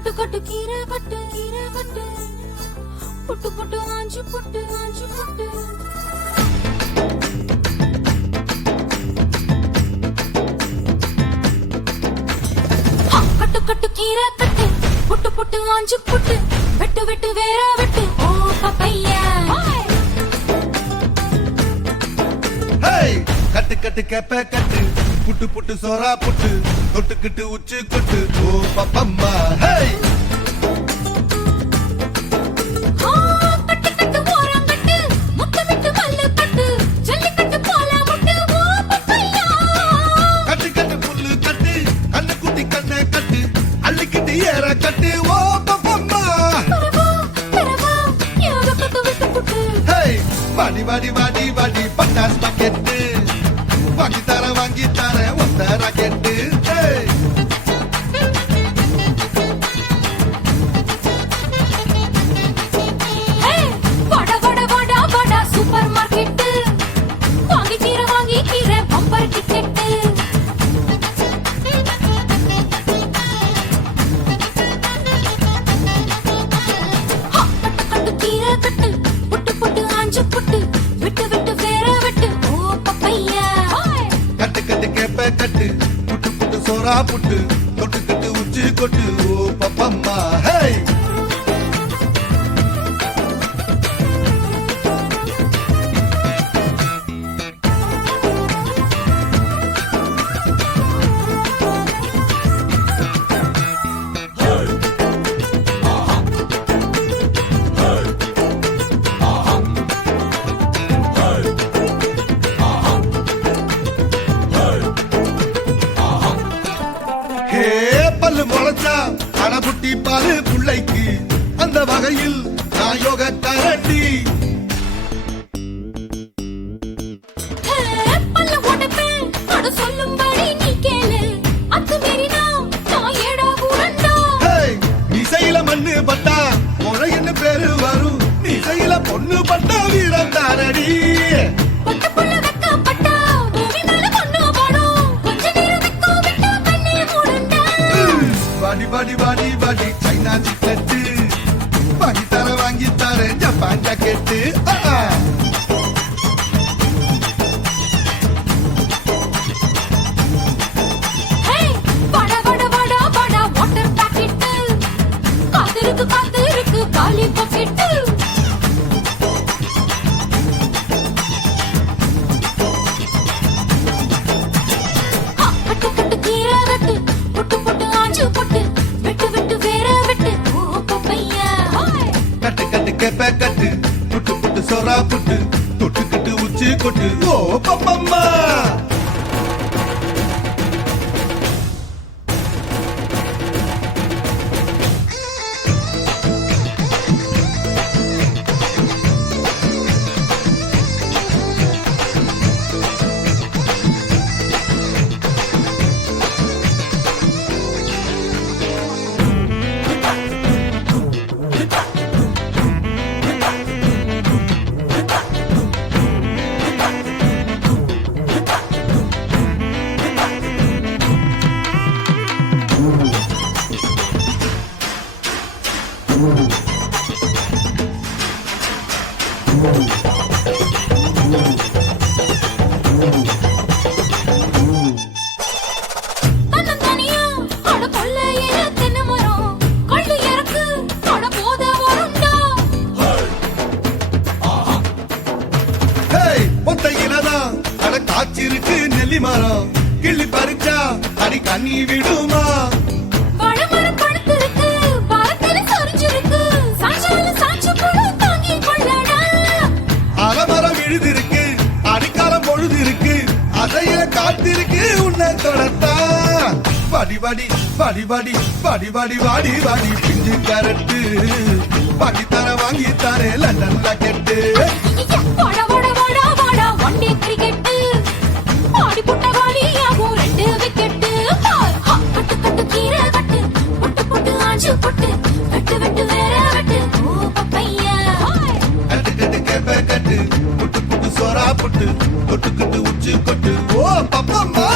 கட்டு கட்டு கீரை கட்டு கீரை கட்டு புட்டு புட்டு ஆஞ்சு புட்டு ஆஞ்சு புட்டு கட்டு கட்டு கீரை கட்டு புட்டு புட்டு ஆஞ்சு புட்டு வெட்டு வெட்டு வேற வெட்டு ஓ பப்பையா கட்டு கட்டு கேப்ப கட்டு புட்டு புட்டு சோரா புட்டு தொட்டுக்கிட்டு உச்சு கொட்டு ஓ பப்பம்மா ஹே கட்டு கட்டு புல்லு கட்டு கண்ணு குட்டி கண்ணை கட்டு அள்ளிக்கிட்டு ஏற கட்டு ஓ பப்பம்மா ஹே வாடி வாடி வாடி வாடி பட்டாஸ் பாக்கெட்டு வாங்கி தர ஒத்த ராக்கெட்டு சூப்பர் மார்க்கெட் வாங்கி கீர பம்பர் டிக்கெட் கட்டு கீரை கட்டு புட்டு புட்டு ஆஞ்சு புட்டு விட்டு விட்டு வேற வெட்டு ஓ பப்பையா கட்டு கட்டு கேப்ப கட்டு புட்டு புட்டு சோரா புட்டு தொட்டுக்கிட்டு உச்சி கொட்டு ஓ பப்பம்மா ஹே பல்லு முளைச்சா அடபுட்டி பாரு புள்ளைக்கு அந்த வகையில் நான் யோக தரண்டி இசையில மண்ணு பட்டா முளைன்னு பேரு வரும் இசையில பொண்ணு பட்டா வீரம் தாரடி பாடி பாடி பாடி சைனா சிக்கெட்டு வாங்கி தர ஜப்பான் ஜாக்கெட்டு காத்திருக்கு காலி பாக்கெட்டு கட்டு கட்டு கீரை கட்டு புட்டு புட்டு ஆஞ்சு புட்டு விட்டு விட்டு வேற வெட்டு ஓ பப்பையா கட்டு கட்டு கேப்ப கட்டு புட்டு புட்டு சோரா புட்டு தொட்டுக்கிட்டு உச்சி கொட்டு ஓ பப்பம்மா காய்ச்சிருக்கு நெல்லி மரம் கிள்ளி பறிச்சா அடி கண்ணி விடுமா அலமரம் விழுதிருக்கு அடிக்காலம் பொழுது இருக்கு அதையில காத்திருக்கு உன்னை தொடத்தா பாடி பாடி பாடி பாடி பாடி பாடி வாடி வாடி பிஞ்சு கரட்டு பாடி தர வாங்கி தரே லண்டன் ராக்கெட்டு புட்டு வெட்டு வெட்டு வேற வெட்டு ஓ பப்பையா கட்டு கட்டு கேப்ப கட்டு புட்டு புட்டு சோரா புட்டு தொட்டுக்கிட்டு உச்சி கொட்டு ஓ பப்பம்மா